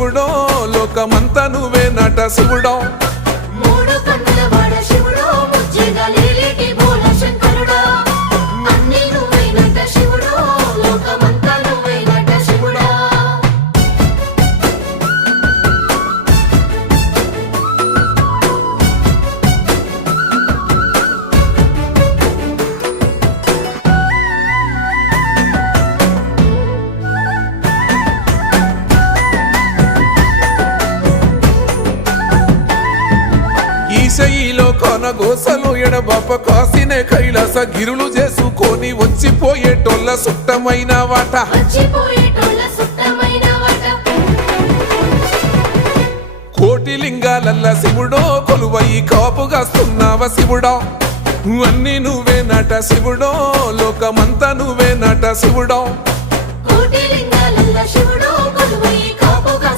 శివుడో లోకమంతా నువ్వే నట శివుడో మూడు కన్నుల వాడ శివుడో ముజ్జగలేటి బోల శంకరుడో అన్నీ నువ్వేనట శివుడో లోకమంతా నువ్వేనట శివుడో ఈశయిలో కొనగోసలు ఎడబాప కాసినే కైలాస గిరులు చేసుకొని వచ్చిపోయేటోళ్ళ సుట్టమైన వాట వచ్చిపోయేటోళ్ళ సుత్తమైన వాట కోటి లింగాలల్ల శివుడో కొలువయి కాపుగాస్తున్నావ శివుడో అన్నీ నువ్వే నట శివుడో లోకమంతా నువ్వే నట శివుడో కోటి లింగాలల్ల శివుడో